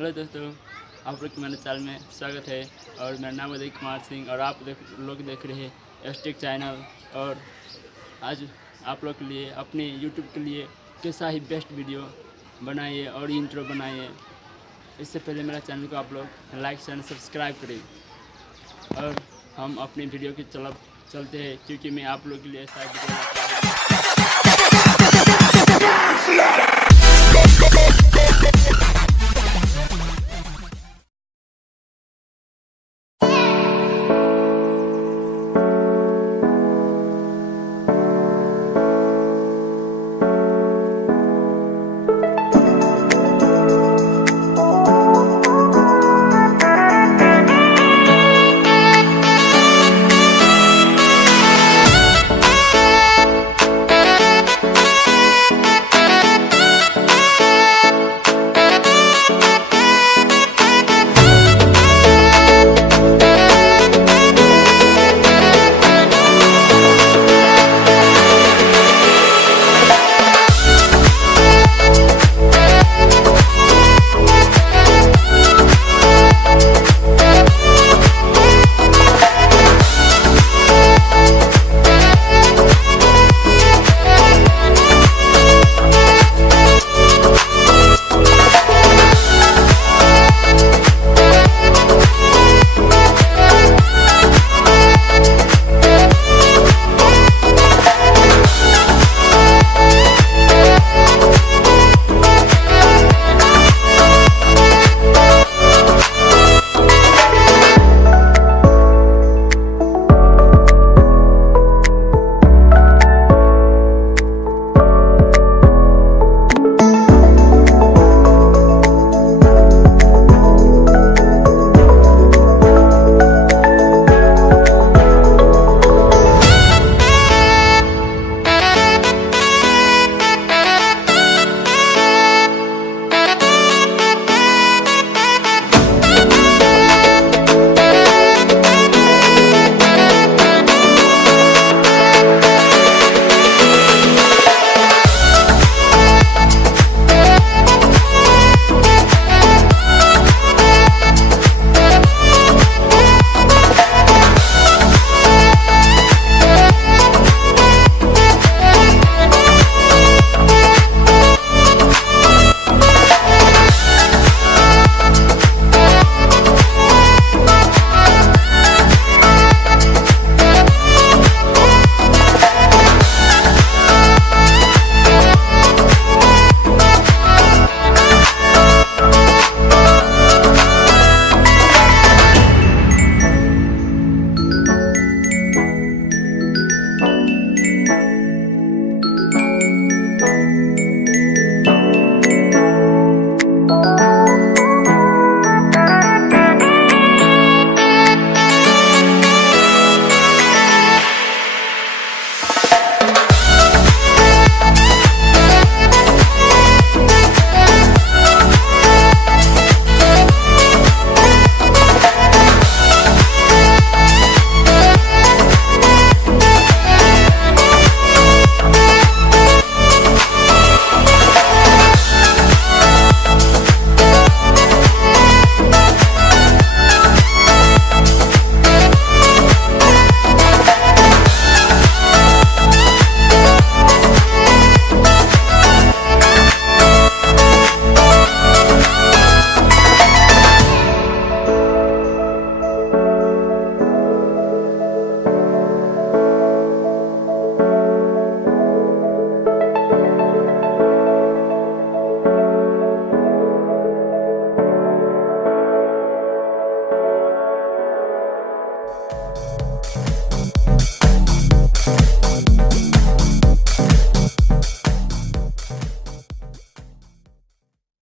हेलो दोस्तों, आप लोग के मेरे चैनल में स्वागत है। और मेरा नाम उदय कुमार सिंह और आप लोग देख रहे हैं एस्टिक चैनल। और आज आप लोग के लिए अपने यूट्यूब के लिए कैसा ही बेस्ट वीडियो बनाइए और इंट्रो बनाइए। इससे पहले मेरा चैनल को आप लोग लाइक एंड सब्सक्राइब करें। और हम अपनी वीडियो की चलते हैं, क्योंकि मैं आप लोग के लिए ऐसा वीडियो